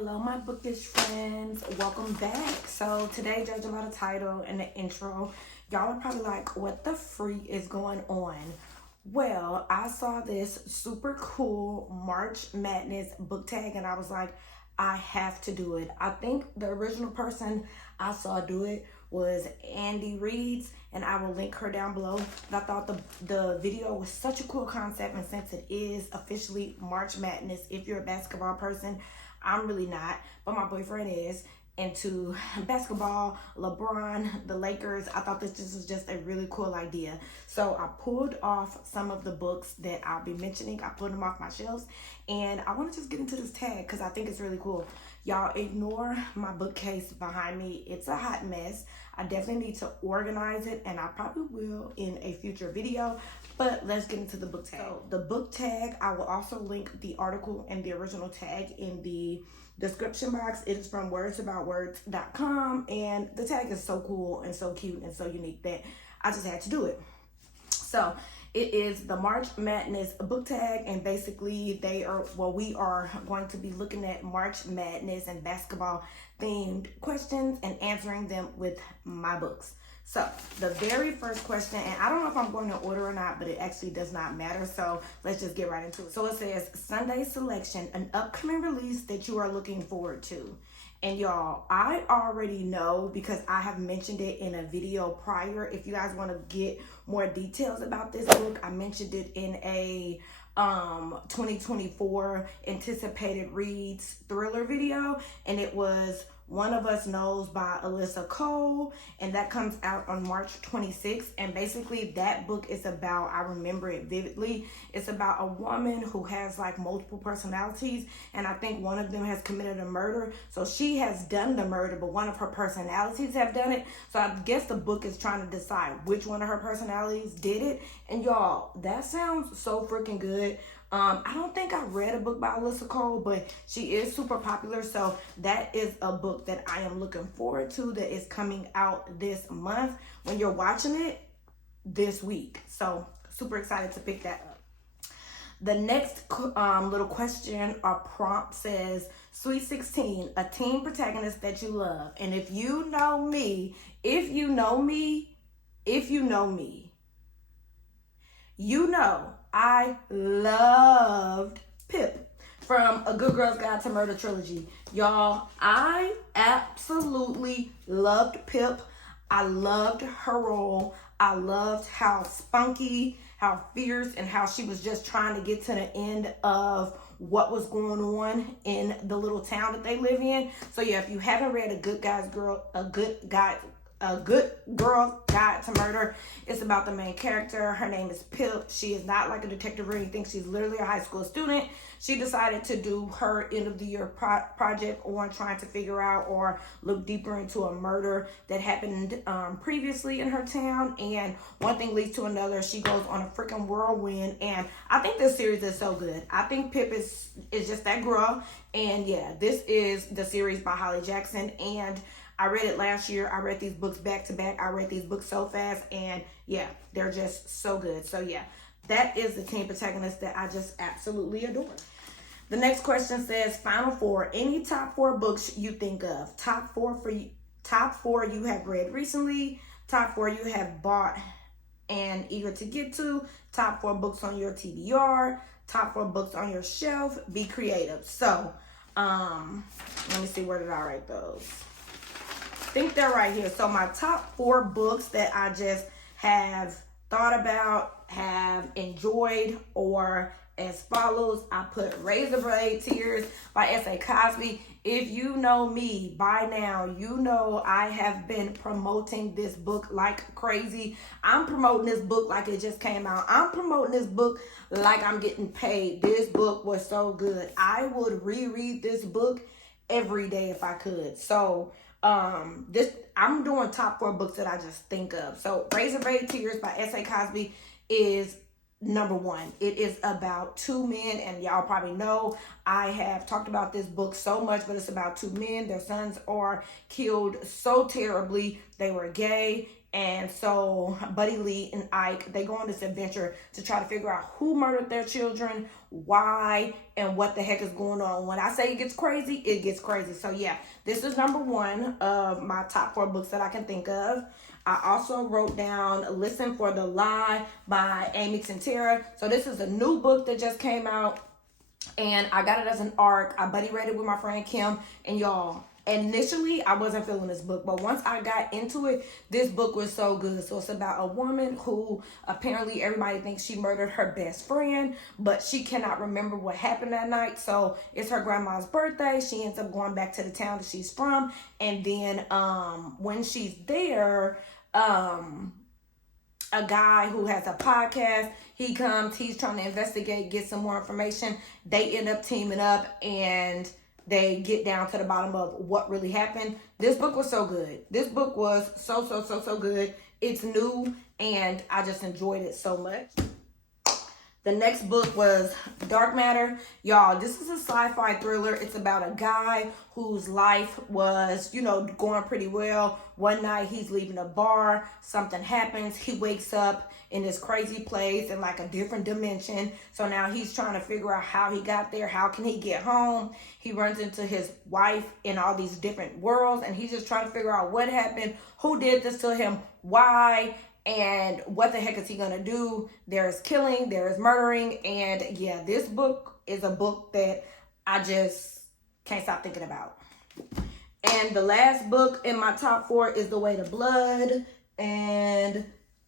Hello, my bookish friends. Welcome back. So today, judging by the title and the intro, y'all are probably like, what the freak is going on? Well, I saw this super cool March Madness book tag and I was like, I have to do it. I think the original person I saw do it was DannyReadss, and I will link her down below. And I thought the video was such a cool concept, and since it is officially March Madness, if you're a basketball person, I'm really not, but my boyfriend is into basketball, LeBron, the Lakers. I thought this was just a really cool idea. So I pulled off some of the books that I'll be mentioning. I pulled them off my shelves, and I want to just get into this tag because I think it's really cool. Y'all ignore my bookcase behind me. It's a hot mess. I definitely need to organize it, and I probably will in a future video, but let's get into the book tag. So the book tag, I will also link the article and the original tag in the description box. It is from wordsaboutwords.com, and the tag is so cool and so cute and so unique that I just had to do it. So it is the March Madness book tag, and basically we are going to be looking at March Madness and basketball themed questions and answering them with my books. So the very first question, and I don't know if I'm going to order or not, but it actually does not matter. So let's just get right into it. So it says, Sunday selection, an upcoming release that you are looking forward to. And y'all, I already know because I have mentioned it in a video prior. If you guys want to get more details about this book, I mentioned it in a 2024 anticipated reads thriller video, and it was One of Us Knows by Alyssa Cole, and that comes out on March 26th. And basically that book is about, I remember it vividly, it's about a woman who has like multiple personalities, and I think one of them has committed a murder. So she has done the murder, but one of her personalities have done it. So I guess the book is trying to decide which one of her personalities did it. And y'all, that sounds so freaking good. I don't think I read a book by Alyssa Cole, but she is super popular. So that is a book that I am looking forward to, that is coming out this month when you're watching it this week. So super excited to pick that up. The next little question or prompt says, Sweet 16, a teen protagonist that you love. And if you know me, you know I loved Pip from A Good Girl's Guide to Murder trilogy. Y'all, I absolutely loved Pip. I loved her role. I loved how spunky, how fierce, and how she was just trying to get to the end of what was going on in the little town that they live in. So yeah, if you haven't read A Good Girl's Guide to Murder, it's about the main character. Her name is Pip. She is not like a detective or anything. She's literally a high school student. She decided to do her end of the year project on trying to figure out or look deeper into a murder that happened previously in her town. And one thing leads to another. She goes on a freaking whirlwind. And I think this series is so good. I think Pip is just that girl. And yeah, this is the series by Holly Jackson. And I read it last year. I read these books back to back. I read these books so fast, and yeah, they're just so good. So yeah, that is the teen protagonist that I just absolutely adore. The next question says, final four, any top four books you think of. Top four you have read recently, top four you have bought and eager to get to, top four books on your TBR, top four books on your shelf. Be creative. So let me see, where did I write those? I think they're right here. So my top four books that I just have thought about, have enjoyed, or as follows. I put Razor Blade Tears by S.A. Cosby. If you know me by now, you know I have been promoting this book like crazy. I'm promoting this book like it just came out. I'm promoting this book like I'm getting paid. This book was so good. I would reread this book every day if I could. So I'm doing top four books that I just think of. So Razor Blade Tears by S.A. Cosby is number one. It is about two men, and y'all probably know I have talked about this book so much, but it's about two men. Their sons are killed so terribly. They were gay, And so Buddy Lee and Ike, they go on this adventure to try to figure out who murdered their children, why, and what the heck is going on. When I say it gets crazy, it gets crazy. So yeah, this is number 1 of my top 4 books that I can think of. I also wrote down Listen for the Lie by Amy Tintera. So this is a new book that just came out, and I got it as an ARC. I buddy read it with my friend Kim, and y'all, initially I wasn't feeling this book, but once I got into it, this book was so good. So it's about a woman who apparently everybody thinks she murdered her best friend, but she cannot remember what happened that night. So it's her grandma's birthday. She ends up going back to the town that she's from, and then when she's there, a guy who has a podcast, he comes, he's trying to investigate, get some more information. They end up teaming up, and they get down to the bottom of what really happened. This book was so good. This book was so good. It's new, and I just enjoyed it so much. The next book was Dark Matter. Y'all, this is a sci-fi thriller. It's about a guy whose life was, going pretty well. One night he's leaving a bar. Something happens. He wakes up in this crazy place in like a different dimension. So now he's trying to figure out how he got there. How can he get home? He runs into his wife in all these different worlds, and he's just trying to figure out what happened, who did this to him, why, and what the heck is he gonna do? There's killing, there's murdering, and yeah, this book is a book that I just can't stop thinking about. And the last book in my top 4 is The Way to Blood, and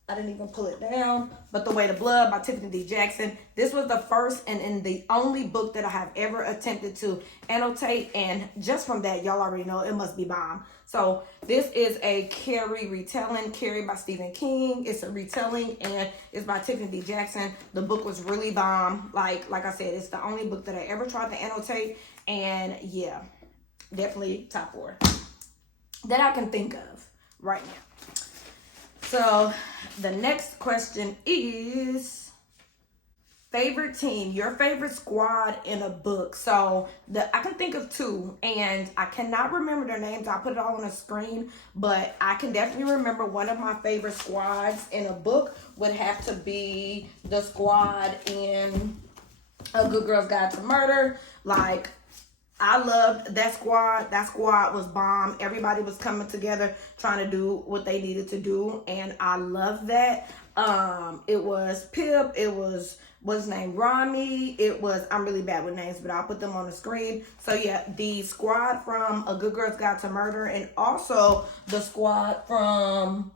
I didn't even pull it down, but The Way to Blood by Tiffany D. Jackson. This was the first and the only book that I have ever attempted to annotate, and just from that, y'all already know it must be bomb. So this is a Carrie retelling, Carrie by Stephen King. It's a retelling, and it's by Tiffany D. Jackson. The book was really bomb. Like I said, it's the only book that I ever tried to annotate, and yeah, definitely top 4 that I can think of right now. So the next question is favorite team, your favorite squad in a book. So I can think of 2, and I cannot remember their names. I'll put it all on the screen, but I can definitely remember one of my favorite squads in a book would have to be the squad in A Good Girl's Guide to Murder. Like, I loved that squad. That squad was bomb. Everybody was coming together trying to do what they needed to do, and I loved that. It was Pip. It was, what's his name, Rami. It was, I'm really bad with names, but I'll put them on the screen. So yeah, the squad from A Good Girl's Guide to Murder, and also the squad from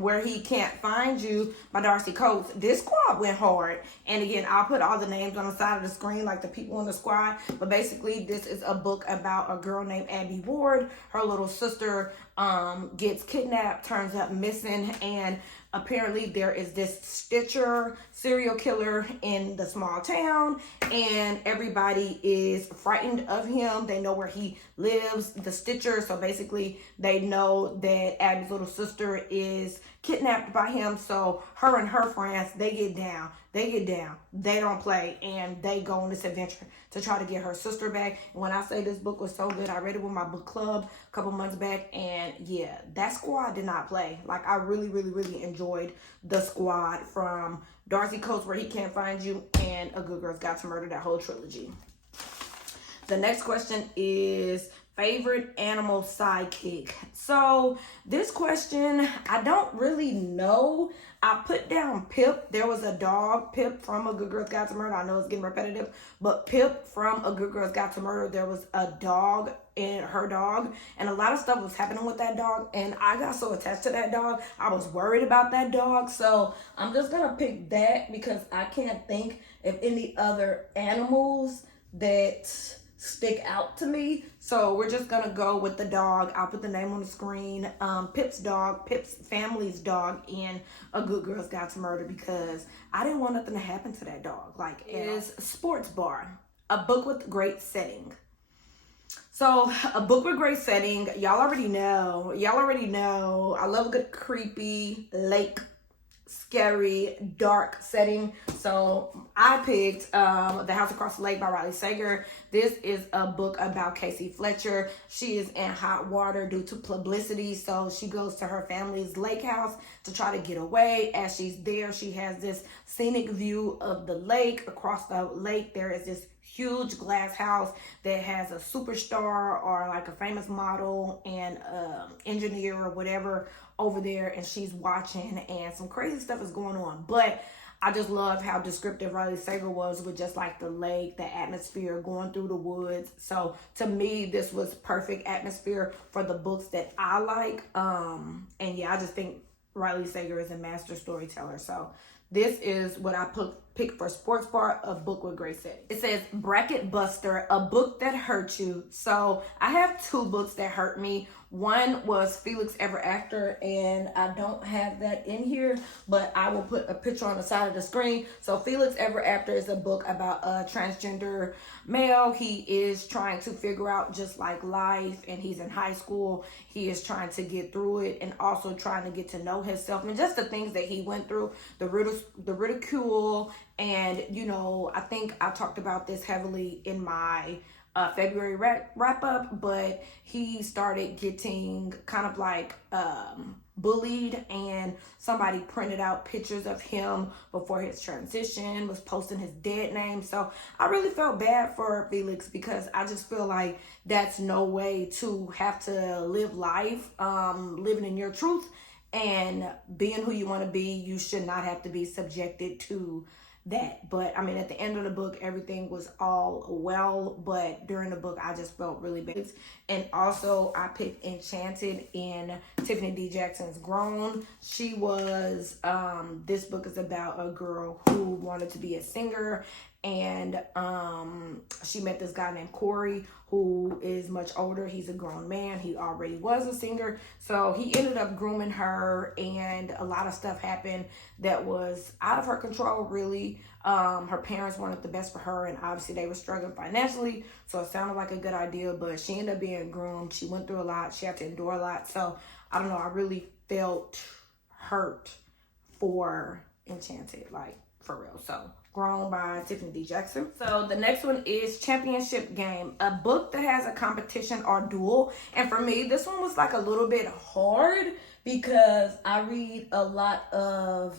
Where He Can't Find You by Darcy Coates. This squad went hard. And again, I'll put all the names on the side of the screen, like the people in the squad. But basically, this is a book about a girl named Abby Ward. Her little sister gets kidnapped, turns up missing, and apparently there is this Stitcher serial killer in the small town, and everybody is frightened of him. They know where he lives, the Stitcher. So basically they know that Abby's little sister is kidnapped by him. So her and her friends, they get down. They don't play, and they go on this adventure to try to get her sister back. And when I say this book was so good, I read it with my book club a couple months back, and yeah, that squad did not play. Like, I really enjoyed the squad from Darcy Coates, Where He Can't Find You, and A Good Girl's Guide to Murder, that whole trilogy. The next question is favorite animal sidekick. So this question, I don't really know. I put down Pip. There was a dog, Pip from A Good Girl's Guide to Murder. I know it's getting repetitive, but Pip from A Good Girl's Guide to Murder, there was a dog and her dog, and a lot of stuff was happening with that dog, and I got so attached to that dog. I was worried about that dog, so I'm just gonna pick that because I can't think of any other animals that stick out to me. So we're just gonna go with the dog. I'll put the name on the screen. Pip's dog, Pip's family's dog in A Good Girl's Guide to Murder, because I didn't want nothing to happen to that dog. Like, is Sports Bar, a book with great setting. So a book with great setting, y'all already know. I love a good creepy lake scary, dark setting. So I picked The House Across the Lake by Riley Sager. This is a book about Casey Fletcher. She is in hot water due to publicity, so she goes to her family's lake house to try to get away. As she's there, she has this scenic view of the lake. Across the lake, there is this huge glass house that has a superstar or like a famous model and engineer or whatever over there, and she's watching, and some crazy stuff is going on. But I just love how descriptive Riley Sager was with just like the lake, the atmosphere, going through the woods. So to me, this was perfect atmosphere for the books that I like. And yeah, I just think Riley Sager is a master storyteller. So this is what I picked for Sports Bar, a book with great setting. It says Bracket Buster, a book that hurt you. So I have two books that hurt me. One was Felix Ever After, and I don't have that in here, but I will put a picture on the side of the screen. So Felix Ever After is a book about a transgender male. He is trying to figure out just like life, and he's in high school. He is trying to get through it and also trying to get to know himself and just the things that he went through, the ridicule. And, you know, I think I talked about this heavily in my February wrap up, but he started getting kind of like bullied, and somebody printed out pictures of him before his transition, was posting his dead name. So I really felt bad for Felix, because I just feel like that's no way to have to live life, living in your truth and being who you want to be. You should not have to be subjected to that. But I mean, at the end of the book, everything was all well, but during the book I just felt really bad. And also I picked Enchanted in Tiffany D. Jackson's Grown. She was this book is about a girl who wanted to be a singer, and she met this guy named Corey, who is much older. He's a grown man. He already was a singer. So he ended up grooming her, and a lot of stuff happened that was out of her control, really. Her parents wanted the best for her, and obviously they were struggling financially. So it sounded like a good idea, but she ended up being groomed. She went through a lot. She had to endure a lot. So I don't know. I really felt hurt for Enchanted, like for real. So Grown by Tiffany D. Jackson. So the next one is Championship Game, a book that has a competition or duel. And for me, this one was like a little bit hard because I read a lot of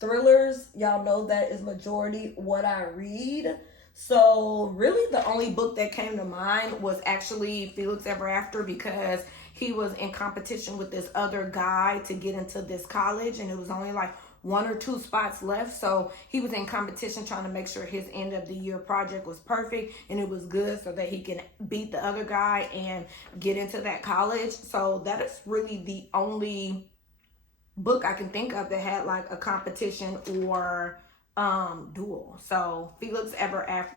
thrillers. Y'all know that is majority what I read. So really the only book that came to mind was actually Felix Ever After, because he was in competition with this other guy to get into this college, and it was only like 1 or 2 spots left. So he was in competition trying to make sure his end of the year project was perfect and it was good so that he can beat the other guy and get into that college. So that is really the only book I can think of that had like a competition or duel. So Felix Ever After.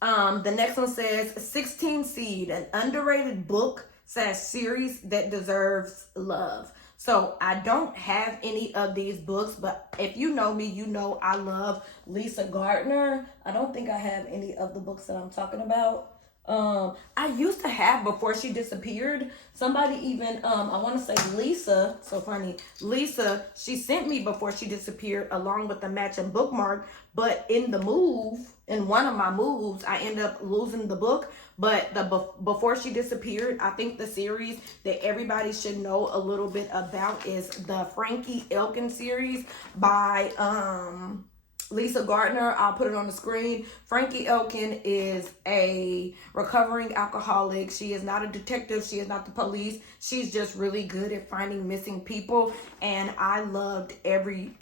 The next one says 16 Seed, an underrated book / series that deserves love. So I don't have any of these books, but if you know me, you know I love Lisa Gardner. I don't think I have any of the books that I'm talking about. I used to have before she disappeared. Somebody even, I want to say Lisa, so funny. Lisa, she sent me before she disappeared along with the matching bookmark, but in the move, in one of my moves, I end up losing the book. But before she disappeared, I think the series that everybody should know a little bit about is the Frankie Elkin series by Lisa Gardner. I'll put it on the screen. Frankie Elkin is a recovering alcoholic. She is not a detective. She is not the police. She's just really good at finding missing people. And I loved every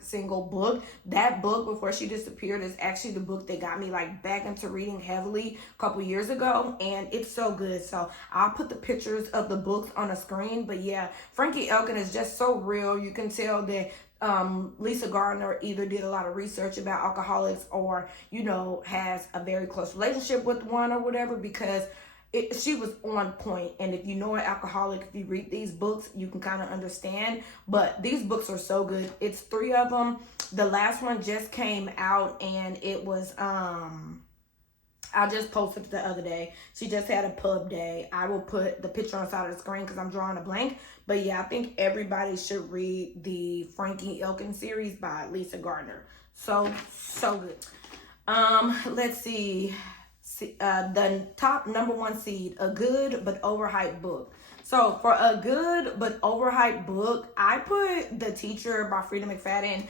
single book. That book, Before She Disappeared, is actually the book that got me like back into reading heavily a couple years ago. And it's so good. So I'll put the pictures of the books on the screen. But yeah, Frankie Elkin is just so real. You can tell that Lisa Gardner either did a lot of research about alcoholics or, you know, has a very close relationship with one or whatever, because she was on point. And if you know an alcoholic, if you read these books, you can kind of understand. But these books are so good. It's 3 of them. The last one just came out, and it was I just posted it the other day. She just had a pub day. I will put the picture on the side of the screen because I'm drawing a blank. But yeah, I think everybody should read the Frankie Elkin series by Lisa Gardner. So good. Let's see. The top #1 seed, a good but overhyped book. So for a good but overhyped book, I put The Teacher by Frida McFadden.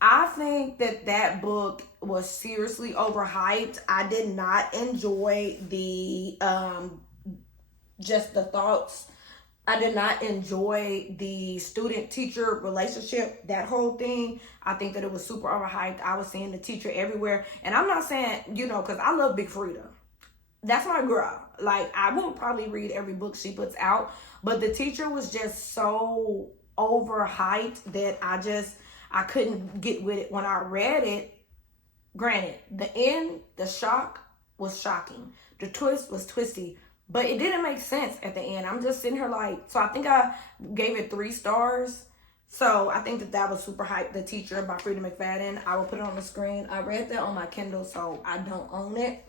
I think that book was seriously overhyped. I did not enjoy the just the thoughts. I did not enjoy the student-teacher relationship, that whole thing. I think that it was super overhyped. I was seeing the teacher everywhere. And I'm not saying, because I love Big Frida. That's my girl. Like, I won't probably read every book she puts out. But The Teacher was just so overhyped that I couldn't get with it. When I read it, granted, the end, the shock was shocking. The twist was twisty. But it didn't make sense at the end. I'm just sitting here like, so I think I gave it 3 stars. So I think that was super hyped. The Teacher by Frida McFadden. I will put it on the screen. I read that on my Kindle, so I don't own it.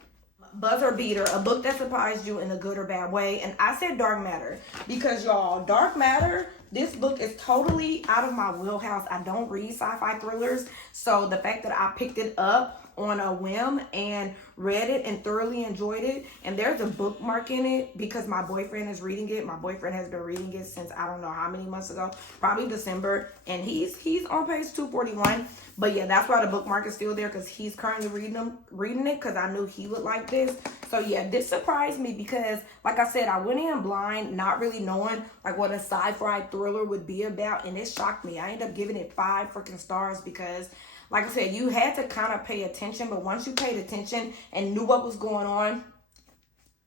Buzzer Beater, a book that surprised you in a good or bad way. And I said Dark Matter because, y'all, Dark Matter, this book is totally out of my wheelhouse. I don't read sci-fi thrillers. So the fact that I picked it up on a whim and read it and thoroughly enjoyed it, and there's a bookmark in it because my boyfriend is reading it. My boyfriend has been reading it since I don't know how many months ago, probably December, and he's on page 241. But yeah, that's why the bookmark is still there, because he's currently reading it because I knew he would like this. So yeah, this surprised me because, like I said, I went in blind, not really knowing like what a sci-fi thriller would be about, and it shocked me. I ended up giving it 5 freaking stars because, like I said, you had to kind of pay attention, but once you paid attention and knew what was going on,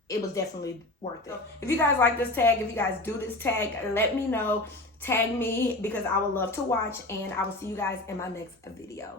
it was definitely worth it. If you guys like this tag, if you guys do this tag, let me know. Tag me because I would love to watch, and I will see you guys in my next video.